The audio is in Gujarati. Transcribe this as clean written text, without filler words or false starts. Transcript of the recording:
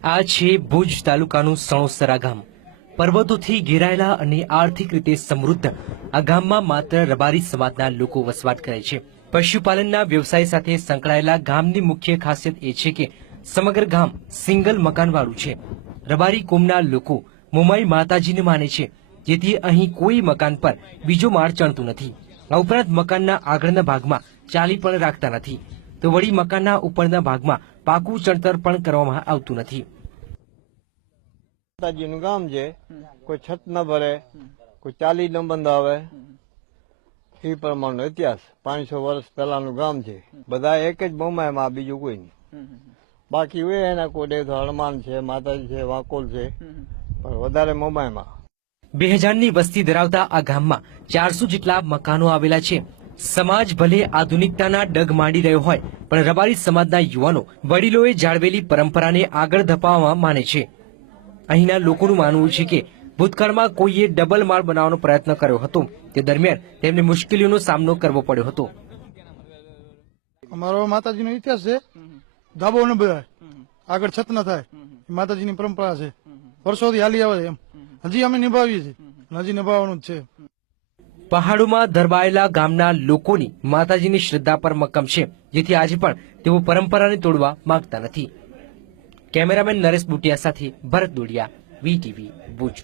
આ છે ભુજ તાલુકાનું સણોસરા ગામ। પર્વતોથી ઘેરાયેલા અને આર્થિક રીતે સમૃદ્ધ આ ગામમાં માત્ર રબારી સમાજના લોકો વસવાટ કરે છે। પશુપાલનના વ્યવસાય સાથે સંકળાયેલા ગામની મુખ્ય ખાસિયત એ છે કે સમગ્ર ગામ સિંગલ મકાનવાળું છે। રબારી કોમના લોકો મોમાઈ માતાજીને માને છે, જેથી અહીં કોઈ મકાન પર બીજો માળ ચણતું નથી। આ ઉપરાંત મકાનના આગળના ભાગમાં ચાલી પણ રાખતા નથી, તો વળી મકાનના ઉપરના ભાગમાં પાકું ચણતર પણ કરવામાં આવતું નથી। માતાજીનું ગામ છે, કોઈ છત ન ભરે, કોઈ ચાલી ન બંધાવે, એ પ્રમાણનો ઇતિહાસ 500 વર્ષ પહેલાનું ગામ છે। બધા એક જ મોમાયમાં, બીજું કોઈ નહીં। બાકી હોય એના કોઈ તો હનુમાન છે, માતાજી છે, વાકોલ છે, પણ વધારે મોમાયમાં। 2000ની વસ્તી ધરાવતા આ ગામમાં 400 જેટલા મકાનો આવેલા છે। સમાજ ભલે આધુનિકતાના ડગ માંડી રહ્યો હોય, પણ રબારી સમાજના યુવાનો વડીલોએ જાળવેલી પરંપરાને આગળ ધપાવવામાં માને છે। અહીંના લોકોનું માનવું છે કે ભૂતકાળમાં કોઈએ ડબલ માળ બનાવવાનો પ્રયત્ન કર્યો હતો, તે દરમિયાન તેમને મુશ્કેલીઓનો સામનો કરવો પડ્યો હતો। અમારો માતાજીનો ઇતિહાસ છે, ધાબો ન બધાય, આગળ છત ન થાય, માતાજીની પરંપરા છે, વર્ષોથી હાલી આવે છે। એમ હજી અમે નિભાવીએ છીએ, હજી નિભાવવાનું જ છે। પહાડોમાં ધરબાયેલા ગામના લોકોની માતાજીની શ્રદ્ધા પર મક્કમ છે, જેથી આજે પણ તેઓ પરંપરાને તોડવા માંગતા નથી। કેમેરામેન નરેશ બુટિયા સાથે ભરત દોડિયા, VTV ભુજ।